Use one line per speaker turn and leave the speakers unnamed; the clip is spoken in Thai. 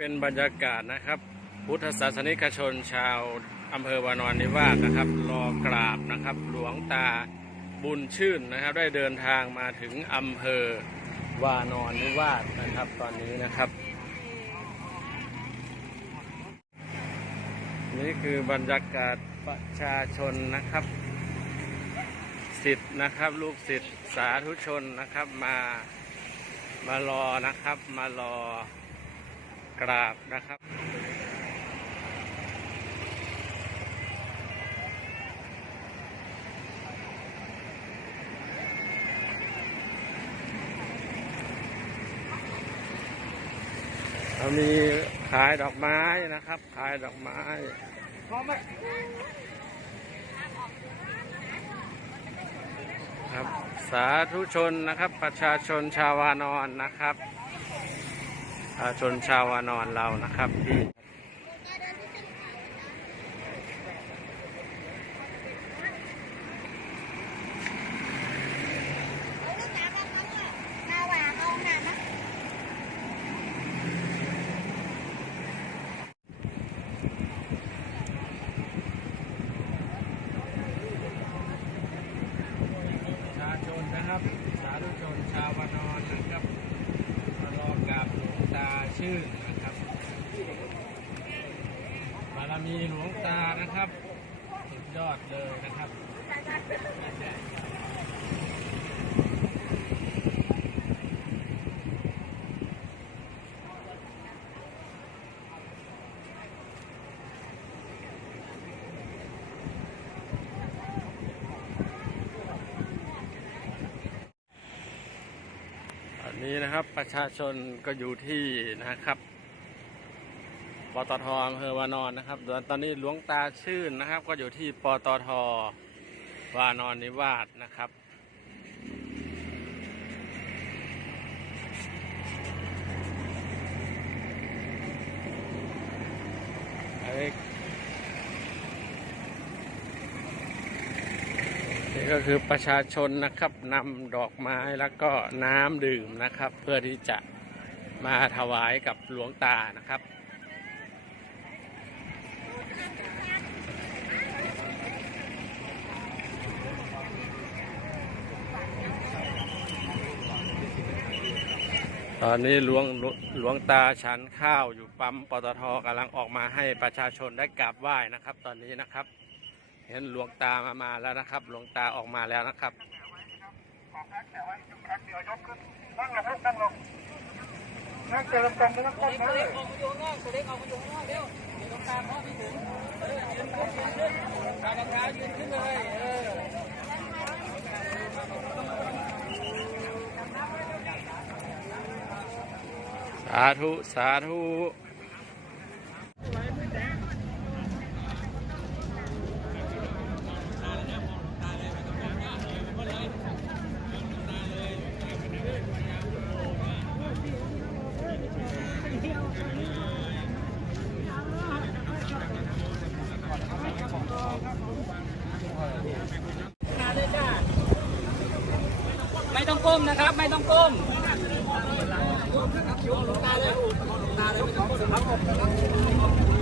เป็นบรรยากาศนะครับ พุทธศาสนิกชนชาวอำเภอวานอนนิวาสนะครับ รอกราบนะครับ หลวงตาบุญชื่นนะครับ ได้เดินทางมาถึงอำเภอวานอนนิวาสนะครับตอนนี้นะครับ นี่คือบรรยากาศประชาชนนะครับสิทธ์นะครับลูกศิษย์สาธุชนนะครับมามารอนะครับมารอ กราบนะครับเรามีขายดอกไม้นะครับ ขายดอกไม้ครับ สาธุชนนะครับ ประชาชนชาววานอนนะครับ ชนชาววานอนเรานะครับที่ประชาชนนะครับ สาธุชนชาววานอนนะครับมารอกับหลวงตา ชื่นนะครับบารมีหลวงตานะครับสุดยอดเลยนะครับ นี้นะครับประชาชนก็อยู่ที่นะครับปตทอำเภอวานอนนะครับ ตอนนี้หลวงตาชื่นนะครับ ก็อยู่ที่ปตทวานอนนิวาสนะครับ อันนี้ ก็คือประชาชนนะครับนำดอกไม้แล้วก็น้ำดื่มนะครับ เพื่อที่จะมาถวายกับหลวงตานะครับตอนนี้หลวงหลวงตาฉันข้าวอยู่ปั๊มปตทกำลังออกมาให้ประชาชนได้กราบไหว้นะครับ ตอนนี้นะครับ เห็นหลวงตามามาแล้วนะครับ หลวงตาออกมาแล้วนะครับ
นั่งเจริญตรงนั่งก้มนะ
เล็กออกมาอยู่ข้างนอกตัวเล็กออกมาอยู่นอกเร็วเดี๋ยวต้องตาพ่อพี่ถึงเออยืนขึ้นยืนขึ้นตามรายืนขึ้นเลยเออ
สาธุ สาธุ
ไม่ต้องก้มนะครับ ไม่ต้องก้มตาเลยตาเลยไม่ต้องก้มครับ